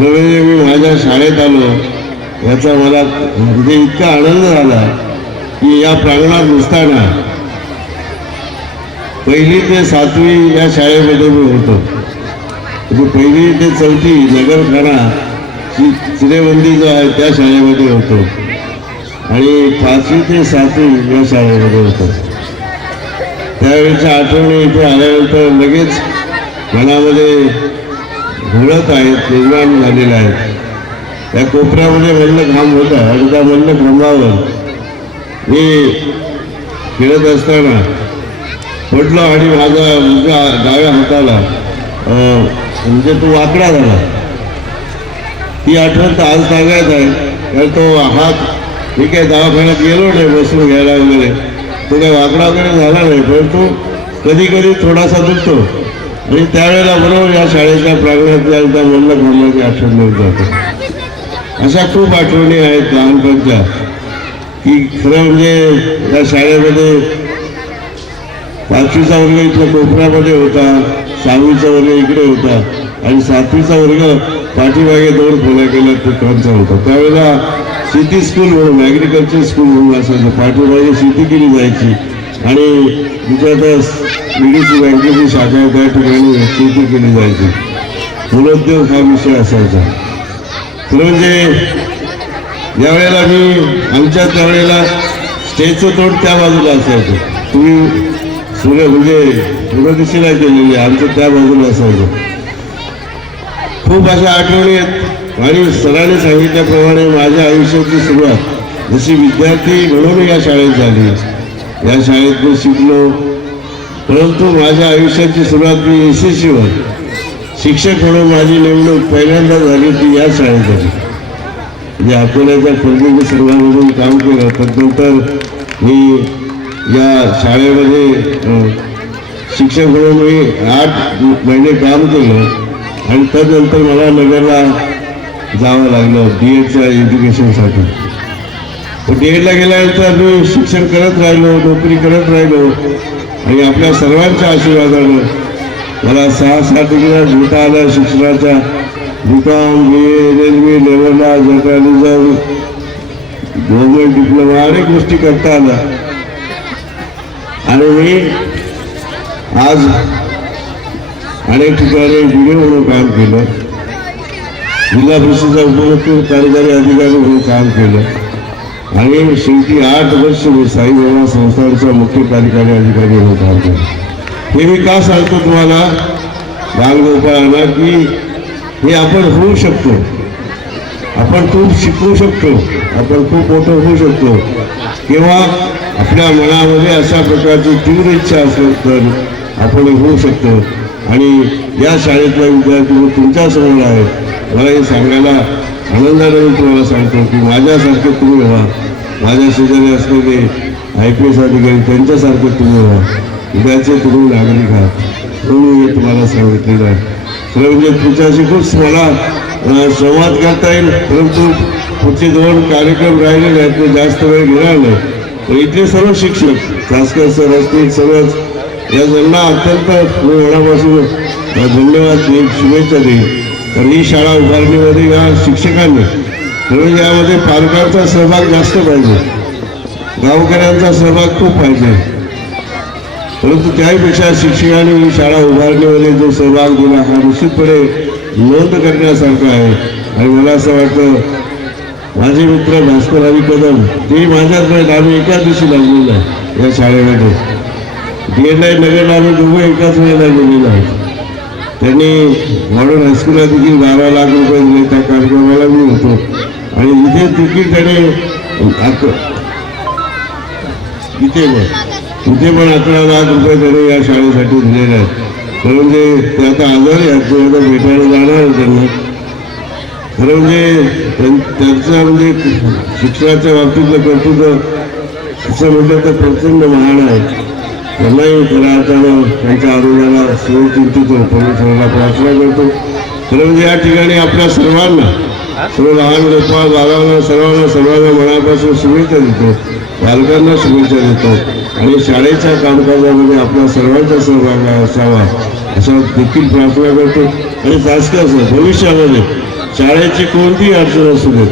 खरं मी माझ्या शाळेत आलो. याचा मला म्हणजे इतका आनंद झाला की या प्रांगणात नुसताना पहिली ते सातवी या शाळेमध्ये मी होतो. म्हणजे पहिली ते चौथी नगरखाना चि चिरेबंदी जो आहे त्या शाळेमध्ये होतो. आणि पाचवी ते सातवी या शाळेमध्ये होतो. त्यावेळेच्या आठवणी इथे आल्यानंतर लगेच मनामध्ये घोळत आहेत निर्माण झालेल्या आहेत. त्या कोपऱ्यामध्ये मल्ल खांब होता आणि त्या मल्ल घामावर मी खेळत असताना पडलो आणि माझा मुलगा डाव्या हाताला म्हणजे तो वाकडा झाला. ती आठवण तर आज ताब्यात आहे कारण तो हात मी काय दवाखान्यात गेलो नाही बसून घ्यायला वगैरे. तो काही वाकडा वगैरे झाला नाही परंतु कधी कधी थोडासा दुखतो. आणि त्यावेळेला बरोबर या शाळेच्या प्रांगणातल्या एकदा म्हणलं ब्रह्माची आठवण मिळून अशा खूप आठवणी आहेत लहानपणच्या की खरं म्हणजे या शाळेमध्ये पाचवीचा वर्ग इथल्या कोपऱ्यामध्ये होता सहावीचा वर्ग इकडे होता आणि सातवीचा वर्ग पाठीमागे दोन खोल्या केल्या तिकडचा होता. त्यावेळेला शेती स्कूल म्हणून ॲग्रिकल्चर स्कूल म्हणून असायचं. पाठीमागे शेती केली जायची. आणि तिच्यातच बी सी बँकेची शाखा त्या ठिकाणी शेती केली जायची. फुलोद्योग हा विषय असायचा. खरं म्हणजे ज्यावेळेला मी आमच्या त्यावेळेला स्टेजचं तोड त्या बाजूला असायचं. तुम्ही सूर्य म्हणजे पूर्व दिशेला आमचं त्या बाजूला असायचं. खूप अशा आठवणी आहेत. आणि सरांनी सांगितल्याप्रमाणे माझ्या आयुष्याची सुरुवात जशी विद्यार्थी म्हणून या शाळेत झाली. या शाळेत मी शिकलो. परंतु माझ्या आयुष्याची सुरुवात मी एस एस सीवर शिक्षक म्हणून माझी नेमणूक पहिल्यांदा झाली ती या शाळेत झाली म्हणजे अकोल्याच्या फर्निचर सर्वांमधून काम केलं. तदनंतर मी या शाळेमध्ये शिक्षक म्हणून मी आठ महिने काम केलं. आणि तदनंतर मला नगरला जावं लागलं बी एडच्या एज्युकेशनसाठी डीएडला गेल्यानंतर मी शिक्षण करत राहिलो नोकरी करत राहिलो आणि आपल्या सर्वांच्या आशीर्वादानं मला सहा सात डिग्र्या घेता आल्या शिक्षणाच्या दुकान बी ए एल लेवलला जर्नलिझम गव्हर्नमेंट डिप्लोमा अनेक गोष्टी करता आल्या. आणि मी आज अनेक ठिकाणी व्हिडिओ म्हणून काम केलं. जिल्हा परिषदेचा उपमुख्य कार्यकारी अधिकारी म्हणून काम केलं. आणि शेवटी आठ वर्ष मी साईबाबा संस्थांचा मुख्य कार्यकारी अधिकारी म्हणून काम हे मी का सांगतो तुम्हाला? बालगोपाळांना की हे आपण होऊ शकतो. आपण खूप शिकू शकतो. आपण खूप मोठं होऊ शकतो. किंवा आपल्या मनामध्ये अशा प्रकारची तीव्र इच्छा असेल तर आपण होऊ शकतो. आणि या शाळेतला विद्यार्थी तुमच्यासमोर आहे मला हे सांगायला आनंदाने मी तुम्हाला सांगतो की माझ्यासारखे तुम्ही व्हा. माझ्या शेजारी असलेले आय पी एस अधिकारी त्यांच्यासारखे तुम्ही व्हा. उद्याचे तुम्ही नागरिक आहात. म्हणून मी हे तुम्हाला सांगितलेलं आहे. खरं म्हणजे तुमच्याशी खूप मला संवाद करता येईल. परंतु पुढचे दोन कार्यक्रम राहिलेले आहेत ते जास्त वेळ घेणार नाही. तर इथले सर्व शिक्षक खासकर सर असतील सर्वच या जणांना अत्यंत मी मनापासून धन्यवाद देईल शुभेच्छा देईल तर ही शाळा उभारणीमध्ये या शिक्षकांनी म्हणून यामध्ये पालकांचा सहभाग जास्त पाहिजे. गावकऱ्यांचा सहभाग खूप पाहिजे. परंतु त्याहीपेक्षा शिक्षकांनी ही शाळा उभारणीमध्ये जो सहभाग दिला हा निश्चितपणे नोंद करण्यासारखा आहे. आणि मला असं वाटतं माझे मित्र भास्कर हरी कदम ते माझ्याच वेळेत आम्ही एकाच दिवशी लागलेलो आहे या शाळेमध्ये. डी एन आय नगरला आम्ही दोघं एकाच वेळेला गेलेलो आहे त्यांनी म्हणून हायस्कूलला देखील बारा लाख रुपये दिले त्या कार्यक्रमाला मी होतो. आणि इथे देखील त्याने इथे पण. इथे पण अकरा लाख रुपये त्याने या शाळेसाठी दिलेले आहेत. खरं म्हणजे ते आता आजारी आहेत ते आता भेटायला जाणार त्यांना. खरं म्हणजे त्यां- त्यांचं म्हणजे शिक्षणाच्या बाबतीतलं कर्तृत्व असं म्हटलं तर प्रचंड महान आहे. त्यांनाही खऱ्या अर्थानं त्यांच्या आरोग्याला सुचिंतित परमेश्वराला प्रार्थना करतो. खरं म्हणजे या ठिकाणी आपल्या सर्वांना सर्व लहान गोपाळ बाळांना सर्वांना सर्वांना मनापासून शुभेच्छा देतो. पालकांना शुभेच्छा देतो. आणि शाळेच्या कामकाजामध्ये आपल्या सर्वांचा सहभाग असावा असं देखील प्रार्थना करतो. आणि शासकीय असं भविष्यामध्ये शाळेची कोणतीही अडचण असू दे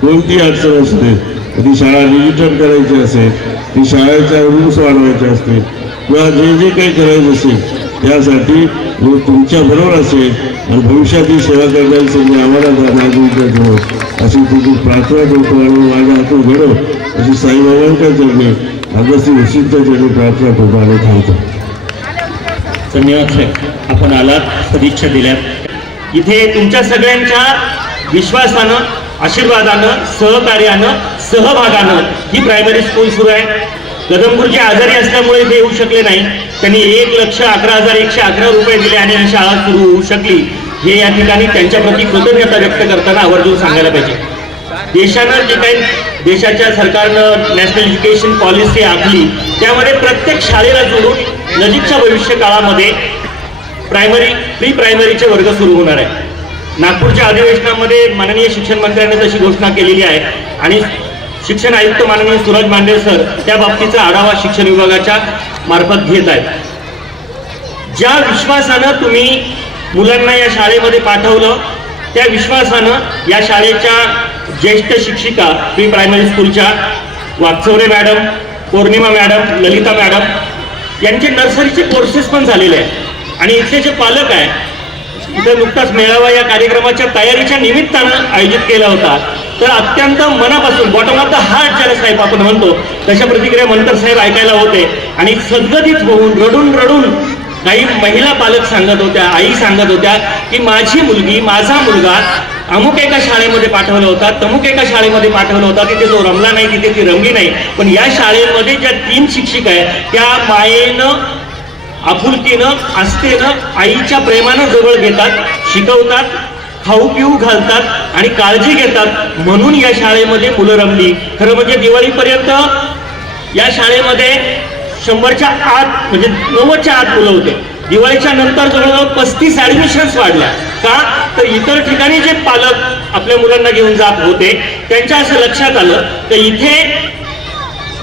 कोणतीही अडचण असू दे ती शाळा डिजिटल करायची असेल ती शाळेच्या रूम्स वाढवायचे असतील किंवा जे जे काही करायचं असेल त्यासाठी तुमच्या बरोबर असेल आणि भविष्यात सेवा करण्याची संधी आम्हाला माझी विद्यार्थी अशी तुझी प्रार्थना करतो आणि माझ्या हातून घडव अशी साईबाबांच्या चरणी अगदी वशिष्ठच्या चरणी प्रार्थना करतो आणि थांबतो. धन्यवाद साहेब. आपण आलात सदिच्छा दिल्यात. इथे तुमच्या सगळ्यांच्या विश्वासानं आशीर्वादानं सहकार्यानं सहभागानं ही प्रायमरी स्कूल सुरू आहे. कदमपूरचे आजारी असल्यामुळे ते येऊ शकले नाही. त्यांनी एक लक्ष अकरा हजार एकशे अकरा रुपये दिले आणि ही शाळा सुरू होऊ शकली. हे या ठिकाणी त्यांच्याप्रती कृतज्ञता व्यक्त करताना आवर्जून सांगायला पाहिजे. देशानं जे काही देशाच्या सरकारनं नॅशनल एज्युकेशन पॉलिसी आखली त्यामध्ये प्रत्येक शाळेला जोडून नजीकच्या भविष्य काळामध्ये प्रायमरी प्री प्रायमरीचे वर्ग सुरू होणार आहे. नागपूरच्या अधिवेशनामध्ये माननीय शिक्षण मंत्र्यांनी तशी घोषणा केलेली आहे. आणि शिक्षण आयुक्त माननीय सुरज मांडे सर त्या बाबतीचा आढावा शिक्षण विभागाच्या मार्फत घेत आहेत. ज्या विश्वासानं तुम्ही मुलांना या शाळेमध्ये पाठवलं त्या विश्वासानं या शाळेच्या ज्येष्ठ शिक्षिका प्री प्रायमरी स्कूलच्या Waghchaure madam Pournima madam Lalita madam यांचे नर्सरीचे कोर्सेस पण झालेले आहेत. आणि इथले जे पालक आहे इथं नुकताच मेळावा या कार्यक्रमाच्या तयारीच्या निमित्तानं आयोजित केला होता. तर अत्यंत मनापासून बॉटम ऑफ द हार्ट ज्याला साहेब आपण म्हणतो तशा प्रतिक्रिया मंतर साहेब ऐकायला होते. आणि सद्गतीत होऊन रडून रडून काही महिला पालक सांगत होत्या आई सांगत होत्या की माझी मुलगी माझा मुलगा अमुक एका शाळेमध्ये पाठवला होता तमुक एका शाळेमध्ये पाठवला होता तिथे जो रमला नाही तिथे ती रमली नाही. पण या शाळेमध्ये ज्या तीन शिक्षिका आहेत त्या मायेनं आपुलकीनं आस्थेनं आईच्या प्रेमानं जवळ घेतात शिकवतात खाऊ पिऊ घालतात आणि काळजी घेतात म्हणून या शाळेमध्ये मुलं रमली. खरं म्हणजे दिवाळीपर्यंत या शाळेमध्ये शंभरच्या आत म्हणजे नव्वदच्या आत मुलं होते. दिवाळीच्या नंतर जवळजवळ पस्तीस ऍडमिशन्स वाढल्या. का? तर इतर ठिकाणी जे पालक आपल्या मुलांना घेऊन जात होते त्यांच्या असं लक्षात आलं. तर इथे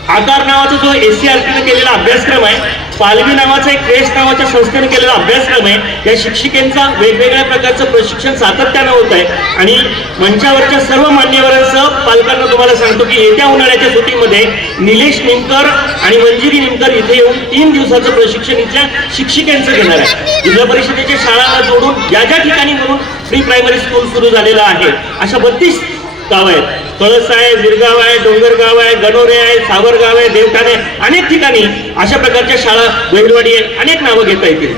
आकार नावाचा जो एस सी आर केलेला अभ्यासक्रम आहे पालवी नावाचा एक क्रेस्ट नावाच्या संस्थेने केलेला अभ्यासक्रम आहे. या शिक्षिकेंचा वेगवेगळ्या प्रकारचं प्रशिक्षण सातत्यानं होत आहे. आणि मंचावरच्या सर्व मान्यवरांसह पालकांना तुम्हाला सांगतो की येत्या उन्हाळ्याच्या सुट्टीमध्ये निलेश निमकर आणि मंजिरी निमकर इथे येऊन तीन दिवसाचं प्रशिक्षण इथल्या शिक्षिकेंचं घेणार आहे. जिल्हा परिषदेच्या शाळांना जोडून ज्या ज्या ठिकाणी म्हणून प्री प्रायमरी स्कूल सुरू झालेलं आहे अशा बत्तीस गाव आहेत कळस आहे विरगाव आहे डोंगरगाव आहे गणोरे आहे सावरगाव आहे देवठाणे अनेक ठिकाणी अशा प्रकारच्या शाळा बैलवाडी आहे. अनेक नावं घेता येतील.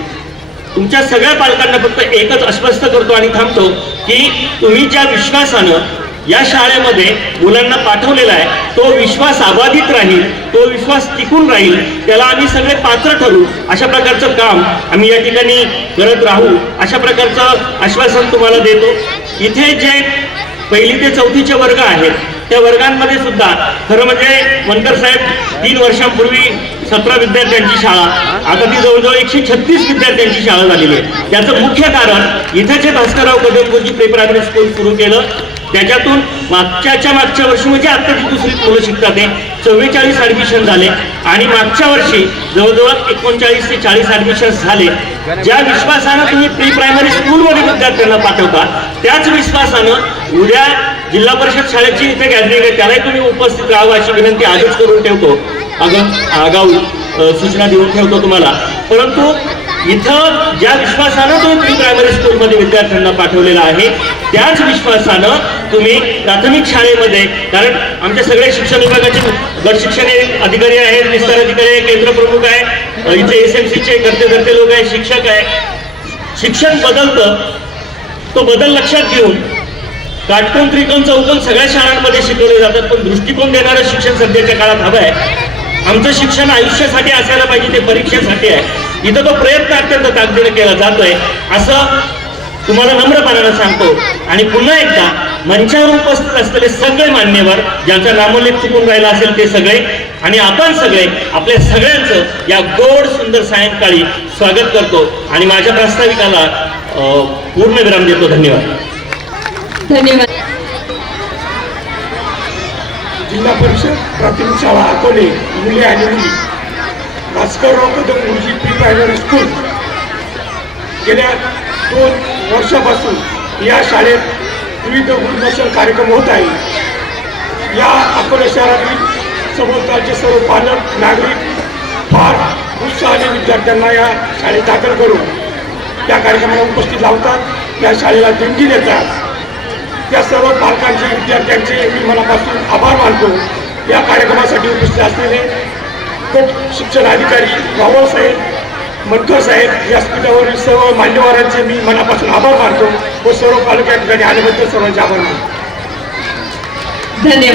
तुमच्या सगळ्या पालकांना फक्त एकच अस्वस्थ करतो आणि थांबतो की तुम्ही ज्या विश्वासानं या शाळेमध्ये मुलांना पाठवलेला आहे तो विश्वास अबाधित राहील तो विश्वास टिकून राहील त्याला आम्ही सगळे पात्र ठरू अशा प्रकारचं काम आम्ही या ठिकाणी करत राहू अशा प्रकारचं आश्वासन तुम्हाला देतो. इथे जे पहिली ते चौथीचे वर्ग आहेत. त्या वर्गांमध्ये सुद्धा खरं म्हणजे वनकर साहेब तीन वर्षांपूर्वी सतरा विद्यार्थ्यांची शाळा आता ती जवळजवळ एकशे छत्तीस विद्यार्थ्यांची शाळा झालेली आहे. त्याचं मुख्य कारण इथं जे भास्करराव कदमपूरची प्री प्रायमरी स्कूल सुरू केलं त्याच्यातून मागच्याच्या मागच्या वर्षी म्हणजे आता ती दुसरी मुलं शिकतात ते चव्वेचाळीस ऍडमिशन झाले. आणि मागच्या वर्षी जवळजवळ एकोणचाळीस ते चाळीस ऍडमिशन झाले. ज्या विश्वासानं तुम्ही प्री प्रायमरी स्कूलमध्ये विद्यार्थ्यांना पाठवता त्याच विश्वासानं उद्या जिल्हा परिषद शाळेची इथे गॅदरिंग आहे त्यालाही तुम्ही उपस्थित राहावं अशी विनंती आधीच करून ठेवतो. अगं आगाऊ सूचना देऊन ठेवतो तुम्हाला. परंतु इथं ज्या विश्वासानं तुम्ही प्रायमरी स्कूलमध्ये विद्यार्थ्यांना पाठवलेलं आहे त्याच विश्वासानं तुम्ही प्राथमिक शाळेमध्ये कारण आमच्या सगळे शिक्षण विभागाचे गट शिक्षण अधिकारी आहेत विस्तार अधिकारी आहे केंद्र प्रमुख आहे इथे एस एम सीचे करते करते लोक आहे शिक्षक आहे शिक्षण बदलतं तो बदल लक्षात घेऊन काटकोण त्रिकोण चौकोन सगळ्या शाळांमध्ये शिकवले जातात पण दृष्टिकोन देणारं शिक्षण सध्याच्या काळात हवं आहे. आमचं शिक्षण आयुष्यासाठी असायला पाहिजे ते परीक्षेसाठी आहे. इथं तो प्रयत्न अत्यंत ताकदीने केला जातोय. असं तुम्हाला नम्रपणानं सांगतो. आणि पुन्हा एकदा मंचावर उपस्थित असलेले सगळे मान्यवर ज्यांचा नामोल्लेख चुकून राहिला असेल ते सगळे आणि आपण सगळे आपल्या सगळ्यांचं या गोड सुंदर सायंकाळी स्वागत करतो. आणि माझ्या प्रास्ताविकाला अं, पूर्ण विराम देतो. धन्यवाद. धन्यवाद. जिल्हा परिषद प्राथमिक शाळा अकोले मुले आणि मुली. भास्करराव कदम गुरुजी प्री प्रायमरी स्कूल गेल्या दोन वर्षापासून या शाळेत विविध गुरुदर्शन कार्यक्रम होत आहे. या अकोला शहरातील सभोवतालचे सर्व पालक नागरिक फार उत्साहाने विद्यार्थ्यांना या शाळेत दाखल करून त्या कार्यक्रमाला उपस्थित लावतात या शाळेला देणगी देतात. त्या सर्व पालकांचे विद्यार्थ्यांचे मी मनापासून आभार मानतो. या कार्यक्रमासाठी उपस्थित असलेले गट शिक्षण अधिकारी रावळसाहेब मनकर साहेब व्यासपीठावरील सर्व मान्यवरांचे मी मनापासून आभार मानतो. व सर्व पालक आल्याबद्दल सर्वांचे आभार मानतो. धन्यवाद.